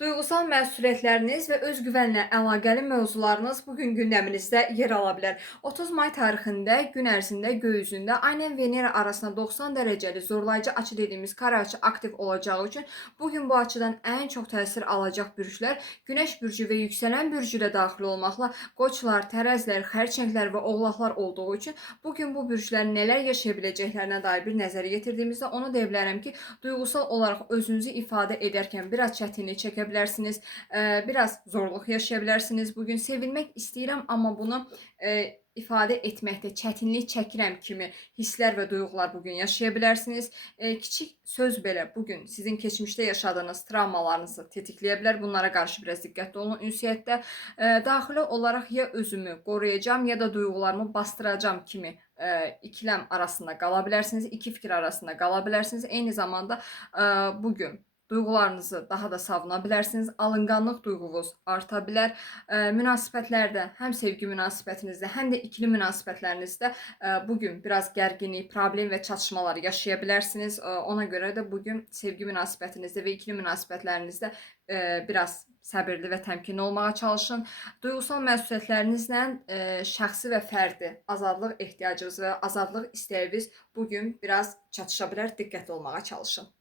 Duygusal məsuliyyətləriniz və özgüvənlə əlaqəli mövzularınız bugün gündəminizdə yer ala bilər. 30 may tarixində gün ərzində göy üzündə Ay ilə Venera arasında 90 dərəcəli zorlayıcı açı dediyimiz kare açı aktiv olacağı üçün bugün bu açıdan ən çox təsir alacaq bürclər Günəş bürcü və yüksələn bürcü ilə daxil olmaqla Qoçlar, Tərəzlər, Xərçənglər və Oğlaqlar olduğu üçün bugün bu bürclər nələr yaşaya biləcəklərinə dair bir nəzərə yetirdiyimizdə onu deyə bilərəm ki, duyğusal olaraq özünüzü ifadə edərkən biraz çətinlik çəkə bilərsiniz, biraz zorluq yaşaya bilərsiniz. Bugün sevilmək istəyirəm, amma bunu ifadə etməkdə çətinlik çəkirəm kimi hisslər və duyğular bugün yaşaya bilərsiniz. Kiçik söz belə bugün sizin keçmişdə yaşadığınız travmalarınızı tetikləyə bilər. Bunlara qarşı biraz diqqətli olun. Ünsiyyətdə daxili olaraq ya özümü qoruyacağam, ya da duyğularımı bastıracağım kimi ikiləm arasında qala bilərsiniz, iki fikir arasında qala bilərsiniz. Eyni zamanda bugün duyğularınızı daha da savuna bilərsiniz. Alınqanlıq duyğunuz arta bilər. Münasibətlərdə, həm sevgi münasibətinizdə, həm də ikili münasibətlərinizdə bugün biraz gərginlik, problem və çatışmalar yaşaya bilərsiniz. Ona görə də bugün sevgi münasibətinizdə və ikili münasibətlərinizdə biraz səbirli və təmkinli olmağa çalışın. Duygusal məsuliyyətlərinizlə şəxsi və fərdi azadlıq ehtiyacınız və azadlıq istəyiniz bugün biraz çatışa bilər. Diqqətli olmağa çalışın.